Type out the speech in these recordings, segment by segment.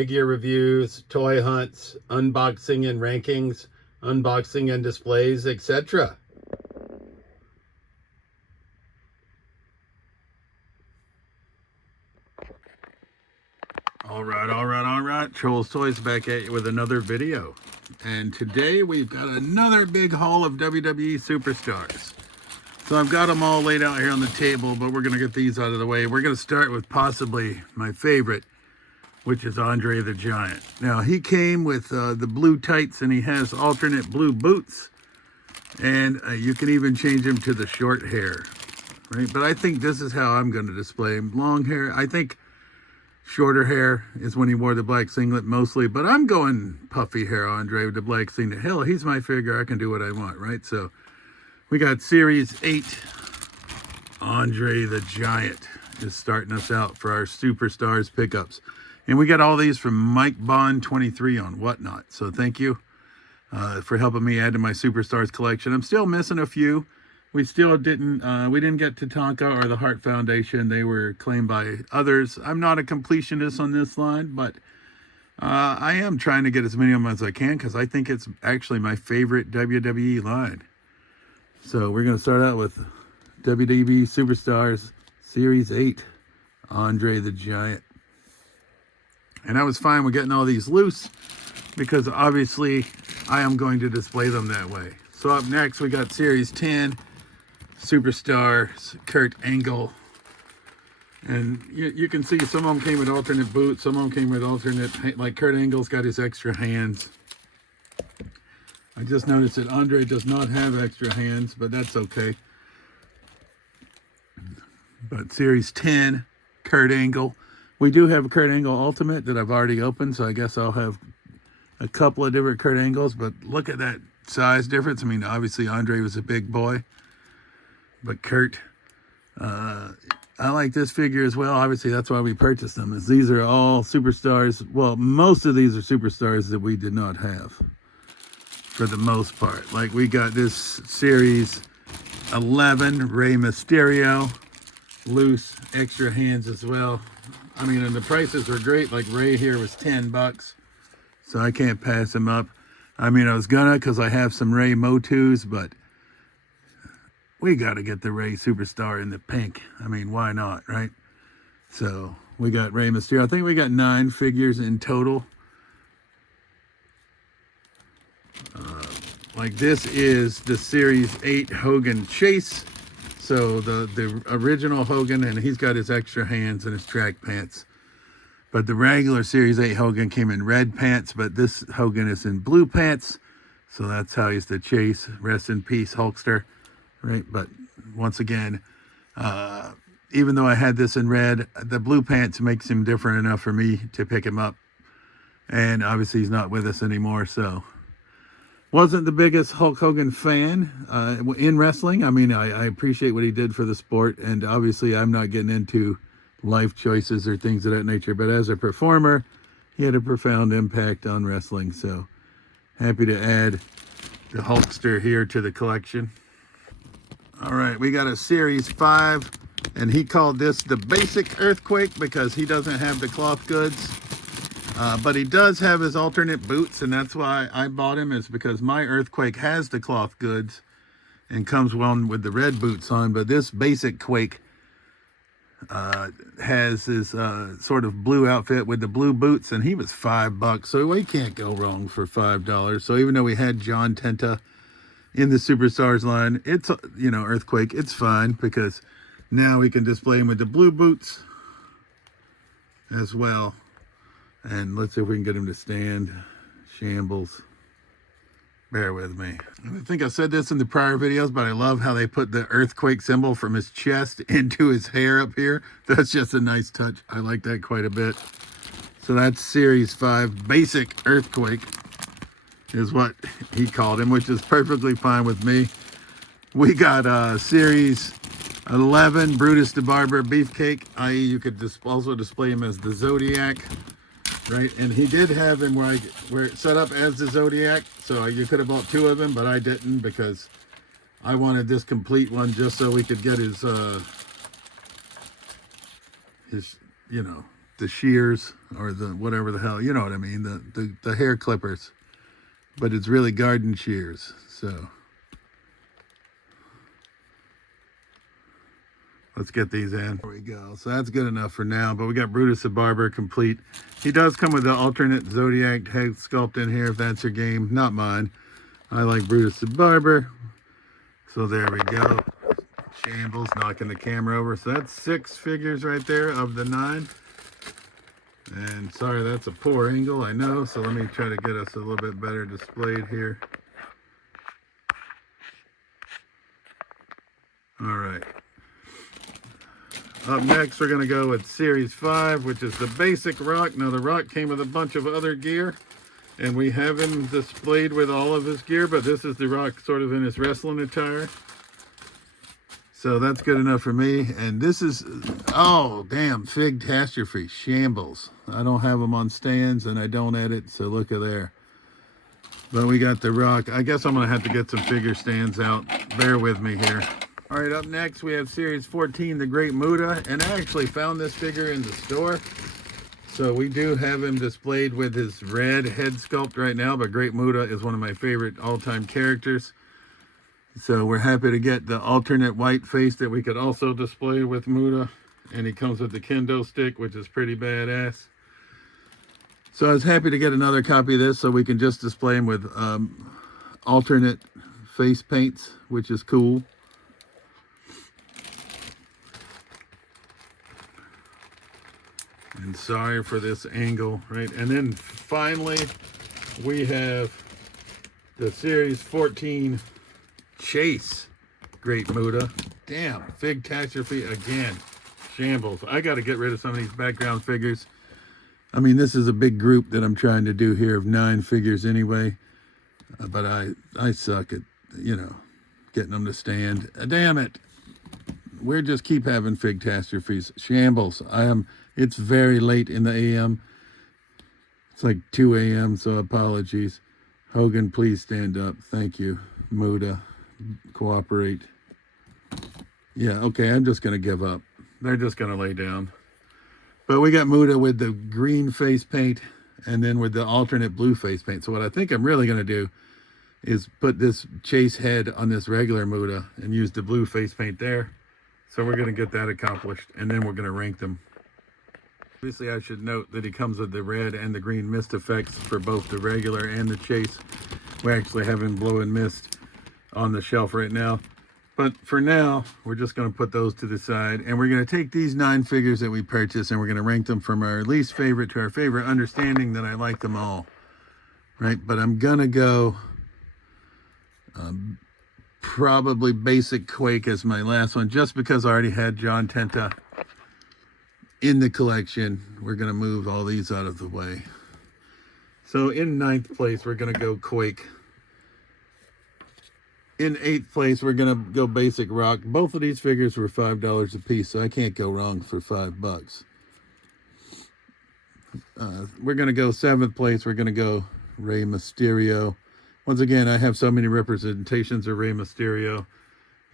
figure reviews, toy hunts, unboxing and rankings, unboxing and displays, etc. All right. Trolls Toys back at you with another video. And today we've got another big haul of WWE Superstars. So I've got them all laid out here on the table, but we're going to get these out of the way. We're going to start with possibly my favorite, which is Andre the Giant. Now, he came with the blue tights, and he has alternate blue boots. And you can even change him to the short hair, right? But I think this is how I'm going to display him. Long hair. I think shorter hair is when he wore the black singlet mostly, but I'm going puffy hair Andre with the black singlet. Hell, he's my figure. I can do what I want, right? So we got Series 8. Andre the Giant is starting us out for our Superstars pickups. And we got all these from Mike Bond 23 on Whatnot. So thank you for helping me add to my Superstars collection. I'm still missing a few. We still didn't, we didn't get Tatanka or the Hart Foundation. They were claimed by others. I'm not a completionist on this line, but I am trying to get as many of them as I can because I think it's actually my favorite WWE line. So we're going to start out with WWE Superstars Series 8, Andre the Giant. And I was fine with getting all these loose because obviously I am going to display them that way. So up next we got Series 10. Superstars, Kurt Angle. And you can see some of them came with alternate boots, some of them came with alternate, like Kurt Angle's got his extra hands. I just noticed that Andre does not have extra hands, but that's okay. But Series 10, Kurt Angle. We do have a Kurt Angle Ultimate that I've already opened, so I guess I'll have a couple of different Kurt Angles, but look at that size difference. I mean, obviously Andre was a big boy. But Kurt, I like this figure as well. Obviously, that's why we purchased them. Is these are all Superstars. Well, most of these are Superstars that we did not have, for the most part. Like we got this Series 11 Rey Mysterio, loose, extra hands as well. I mean, and the prices were great. Like Rey here was $10, so I can't pass him up. I mean, I was gonna because I have some Rey Motus, but we got to get the Rey Superstar in the pink. I mean, why not, right? So we got Rey Mysterio. I think we got 9 figures in total. Like this is the Series 8 Hogan Chase. So the original Hogan, and he's got his extra hands and his track pants. But the regular Series 8 Hogan came in red pants, but this Hogan is in blue pants. So that's how he's the Chase. Rest in peace, Hulkster. Right, but once again, even though I had this in red, the blue pants makes him different enough for me to pick him up. And obviously he's not with us anymore, so wasn't the biggest Hulk Hogan fan in wrestling. I mean, I appreciate what he did for the sport, and obviously I'm not getting into life choices or things of that nature, but as a performer, he had a profound impact on wrestling, so happy to add the Hulkster here to the collection. All right, we got a Series 5, and he called this the basic Earthquake because he doesn't have the cloth goods. But he does have his alternate boots, and that's why I bought him, is because my Earthquake has the cloth goods and comes one with the red boots on. But this basic Quake has his sort of blue outfit with the blue boots, and he was $5, so we can't go wrong for $5. So even though we had John Tenta in the Superstars line, it's, you know, Earthquake, it's fine because now we can display him with the blue boots as well. And let's see if we can get him to stand. Shambles. Bear with me. I think I said this in the prior videos, but I love how they put the Earthquake symbol from his chest into his hair up here. That's just a nice touch. I like that quite a bit. So that's Series 5 Basic Earthquake is what he called him, which is perfectly fine with me. We got Series 11 Brutus the Barber Beefcake, i.e. you could also display him as the Zodiac, right? And he did have him where it's set up as the Zodiac, so you could have bought 2 of him, but I didn't because I wanted this complete one just so we could get his you know, the shears or the whatever the hell, you know what I mean, the hair clippers, but it's really garden shears. So let's get these in. There we go. So that's good enough for now, but we got Brutus the Barber complete. He does come with the alternate Zodiac head sculpt in here if that's your game, not mine. I like Brutus the Barber. So there we go. Shambles knocking the camera over. So that's 6 figures right there of the 9. And sorry, that's a poor angle, I know. So let me try to get us a little bit better displayed here. All right. Up next, we're going to go with Series 5, which is the basic Rock. Now, the Rock came with a bunch of other gear, and we have him displayed with all of his gear, but this is the Rock sort of in his wrestling attire. So that's good enough for me. And this is, oh, damn, Fig Catastrophe, shambles. I don't have them on stands, and I don't edit, so look at there. But we got the Rock. I guess I'm going to have to get some figure stands out. Bear with me here. All right, up next, we have Series 14, the Great Muta. And I actually found this figure in the store. So we do have him displayed with his red head sculpt right now, but Great Muta is one of my favorite all-time characters. So we're happy to get the alternate white face that we could also display with Muta. And he comes with the kendo stick, which is pretty badass. So I was happy to get another copy of this so we can just display him with alternate face paints, which is cool. And sorry for this angle, right? And then finally, we have the Series 14 Chase Great Muta. Damn, Fig Catastrophe again. Shambles. I got to get rid of some of these background figures. I mean, this is a big group that I'm trying to do here of 9 figures anyway. But I suck at, you know, getting them to stand. Damn it. We're just keep having Fig Catastrophes. Shambles. It's very late in the AM. It's like 2 AM, so apologies. Hogan, please stand up. Thank you. Muta, cooperate. Yeah, okay, I'm just going to give up. They're just going to lay down. But we got Muta with the green face paint and then with the alternate blue face paint. So what I think I'm really going to do is put this Chase head on this regular Muta and use the blue face paint there. So we're going to get that accomplished, and then we're going to rank them. Obviously, I should note that he comes with the red and the green mist effects for both the regular and the Chase. We actually have him blowing mist on the shelf right now. But for now, we're just going to put those to the side, and we're going to take these 9 figures that we purchased, and we're going to rank them from our least favorite to our favorite, understanding that I like them all, right? But I'm going to go probably Basic Quake as my last one, just because I already had John Tenta in the collection. We're going to move all these out of the way. So in 9th place, we're going to go Quake. In 8th place, we're going to go Basic Rock. Both of these figures were $5 a piece, so I can't go wrong for $5. We're going to go 7th place. We're going to go Rey Mysterio. Once again, I have so many representations of Rey Mysterio.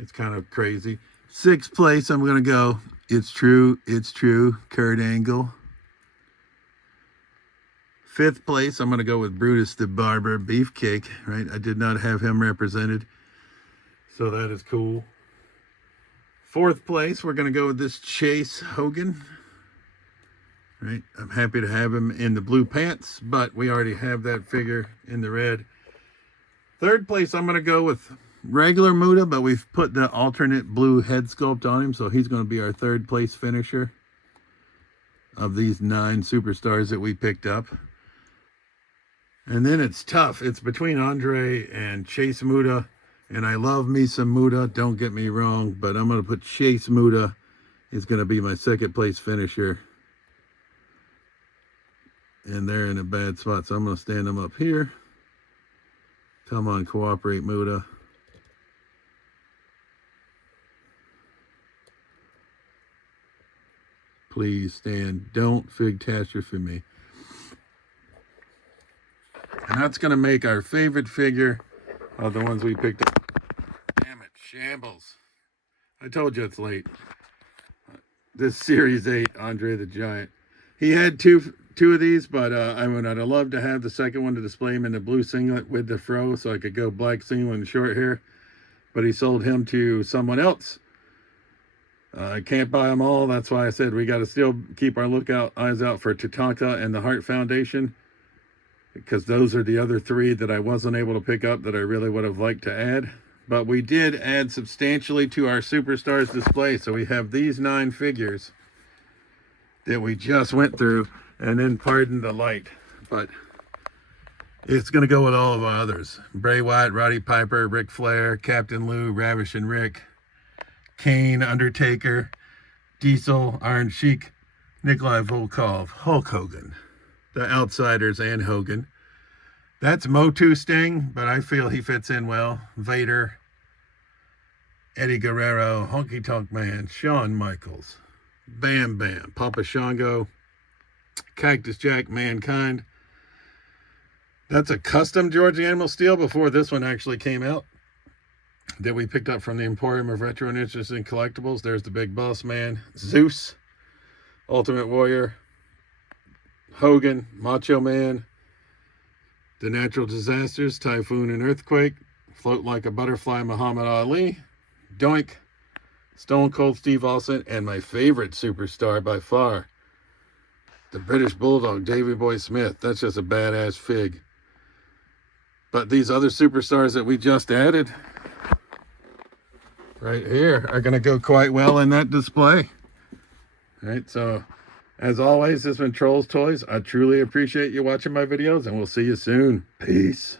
It's kind of crazy. 6th place, I'm going to go It's True, Kurt Angle. 5th place, I'm going to go with Brutus the Barber, Beefcake, right? I did not have him represented, so that is cool. 4th place, we're going to go with this Chase Hogan, right? I'm happy to have him in the blue pants, but we already have that figure in the red. 3rd place, I'm going to go with regular Muta, but we've put the alternate blue head sculpt on him, so he's going to be our 3rd place finisher of these 9 superstars that we picked up. And then it's tough. It's between Andre and Chase Muta, and I love me some Muta, don't get me wrong, but I'm going to put Chase Muta is going to be my 2nd place finisher. And they're in a bad spot, so I'm going to stand them up here. Come on, cooperate, Muta. Please stand. Don't Fig Catastrophe me. And that's going to make our favorite figure of the ones we picked up. Damn it, shambles. I told you it's late. This Series 8, Andre the Giant. He had two of these, but I would have loved to have the second one to display him in the blue singlet with the fro, so I could go black singlet and short hair. But he sold him to someone else. I can't buy them all. That's why I said we got to still keep our eyes out for Tatanka and the Heart Foundation, because those are the other three that I wasn't able to pick up that I really would have liked to add. But we did add substantially to our Superstars display. So we have these 9 figures that we just went through, and then pardon the light, but it's going to go with all of our others. Bray Wyatt, Roddy Piper, Ric Flair, Captain Lou, Ravishing Rick, Kane, Undertaker, Diesel, Iron Sheik, Nikolai Volkov, Hulk Hogan, the Outsiders, and Hogan. That's Motu Sting, but I feel he fits in well. Vader, Eddie Guerrero, Honky Tonk Man, Shawn Michaels, Bam Bam, Papa Shango, Cactus Jack, Mankind. That's a custom George the Animal Steel before this one actually came out, that we picked up from the Emporium of Retro and Interesting Collectibles. There's the Big Boss Man, Zeus, Ultimate Warrior, Hogan, Macho Man, The Natural Disasters, Typhoon and Earthquake, Float Like a Butterfly, Muhammad Ali, Doink, Stone Cold Steve Austin, and my favorite superstar by far, the British Bulldog, Davey Boy Smith. That's just a badass fig. But these other superstars that we just added right here are going to go quite well in that display. All right, so as always, this has been Trolls Toys. I truly appreciate you watching my videos, and we'll see you soon. Peace.